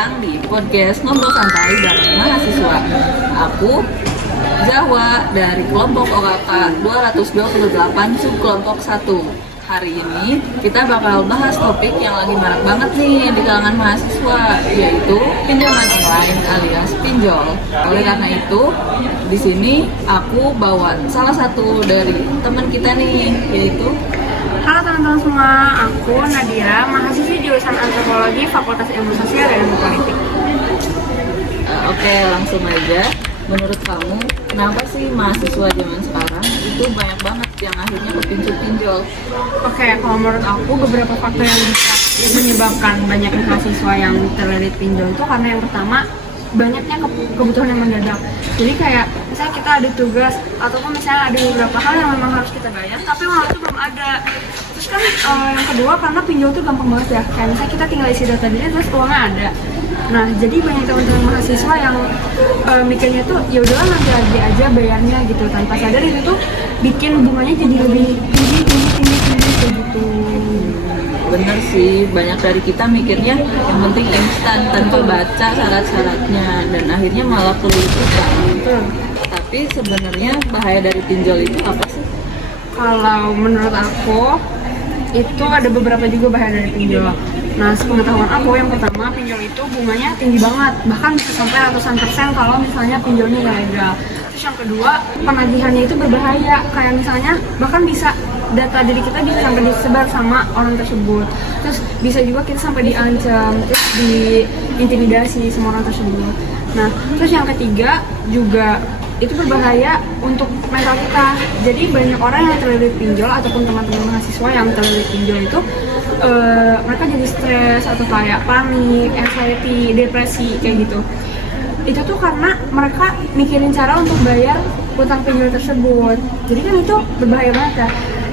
datang di podcast Ngobrol Santai bareng mahasiswa. Aku Zahwa dari kelompok OKK 228 subkelompok 1. Hari ini kita bakal bahas topik yang lagi marak banget nih di kalangan mahasiswa, yaitu pinjaman online alias pinjol. Oleh karena itu, di sini aku bawa salah satu dari teman kita nih, yaitu Halo teman-teman semua, aku Nadia, mahasiswi jurusan Antropologi Fakultas Ilmu Sosial dan Ilmu Politik. Oke, langsung aja. Menurut kamu, kenapa sih mahasiswa zaman sekarang itu banyak banget yang akhirnya kepincut pinjol? Oke, kalau menurut aku beberapa faktor yang bisa menyebabkan banyak mahasiswa yang terlilit pinjol itu karena yang pertama, banyaknya kebutuhan yang mendadak. Jadi kayak misalnya kita ada tugas ataupun misalnya ada beberapa hal yang memang harus kita bayar tapi uang itu belum ada. Terus kan yang kedua karena pinjol itu gampang banget ya. Kayak misalnya kita tinggal isi data diri terus uangnya ada. Nah, jadi banyak teman-teman mahasiswa yang mikirnya tuh ya udahlah nanti aja bayarnya gitu, tanpa sadar itu tuh bikin bunganya jadi lebih tinggi kayak gitu. Bener sih, banyak dari kita mikirnya yang penting instan tanpa baca syarat-syaratnya dan akhirnya malah kelitikan. Tapi sebenarnya bahaya dari pinjol itu apa sih? Kalau menurut aku itu ada beberapa juga bahaya dari pinjol. Nah, sepengetahuan aku yang pertama pinjol itu bunganya tinggi banget, bahkan bisa sampai ratusan persen kalau misalnya pinjolnya ilegal. Terus yang kedua, penagihannya itu berbahaya, kayak misalnya bahkan bisa data diri kita bisa sampai disebar sama orang tersebut. Terus bisa juga kita sampai diancam, terus diintimidasi sama orang tersebut. Nah, terus yang ketiga juga itu berbahaya untuk mental kita. Jadi banyak orang yang terlilit pinjol ataupun teman-teman mahasiswa yang terlilit pinjol itu mereka jadi stres atau kayak panik, anxiety, depresi kayak gitu. Itu tuh karena mereka mikirin cara untuk bayar utang pinjol tersebut. Jadi kan itu berbahaya banget ya.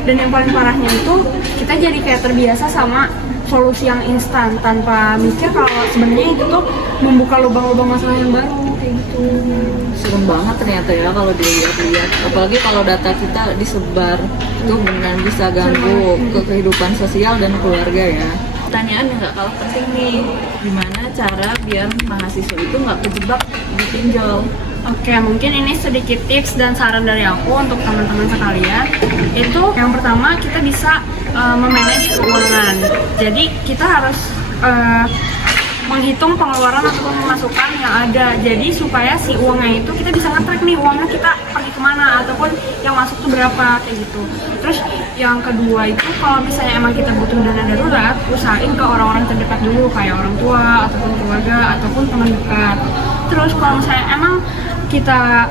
Dan yang paling parahnya itu kita jadi kayak terbiasa sama solusi yang instan tanpa mikir kalau sebenarnya itu tuh membuka lubang-lubang masalah yang baru kayak gitu. Serem banget ternyata ya kalau dilihat-lihat, apalagi kalau data kita disebar itu benar bisa ganggu ke kehidupan sosial dan keluarga ya. Pertanyaan yang nggak kalah penting nih, gimana cara biar mahasiswa itu nggak kejebak di pinjol? Oke, mungkin ini sedikit tips dan saran dari aku untuk teman-teman sekalian. Itu yang pertama kita bisa memanage keuangan. Jadi kita harus menghitung pengeluaran ataupun pemasukan yang ada. Jadi supaya si uangnya itu kita bisa nge-track nih uangnya kita pergi kemana ataupun yang masuk tuh berapa kayak gitu. Terus yang kedua itu kalau misalnya emang kita butuh dana darurat, usahain ke orang-orang terdekat dulu kayak orang tua ataupun keluarga ataupun teman dekat. Terus kalau misalnya emang kita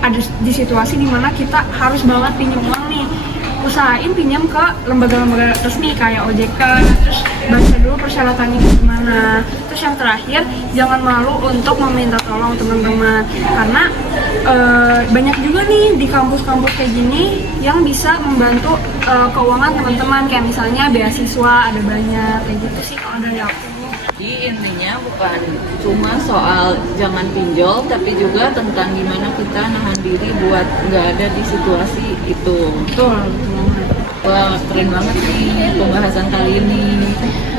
ada di situasi dimana kita harus banget pinjam uang nih, usahain pinjam ke lembaga-lembaga resmi kayak OJK. Terus baca dulu persyaratannya gimana. Terus yang terakhir, jangan malu untuk meminta tolong teman-teman karena banyak juga nih di kampus-kampus kayak gini yang bisa membantu keuangan teman-teman, kayak misalnya beasiswa ada banyak kayak gitu sih kalau dari aku. Jadi intinya bukan cuma soal jangan pinjol, tapi juga tentang gimana kita nahan diri buat nggak ada di situasi itu. Betul. Wah, keren banget nih pembahasan kali ini.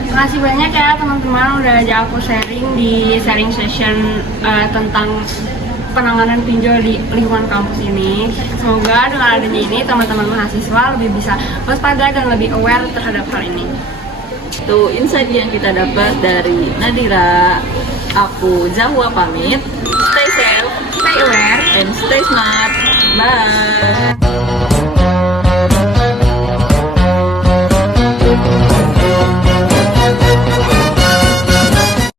Makasih banyak ya teman-teman udah ajak aku sharing di sharing session tentang penanganan pinjol di lingkungan kampus ini. Semoga dengan adanya ini teman-teman mahasiswa lebih bisa waspada dan lebih aware terhadap hal ini. Tuh insight yang kita dapat dari Nadira. Aku Zahwa pamit. Stay safe, Stay aware and stay smart. Bye.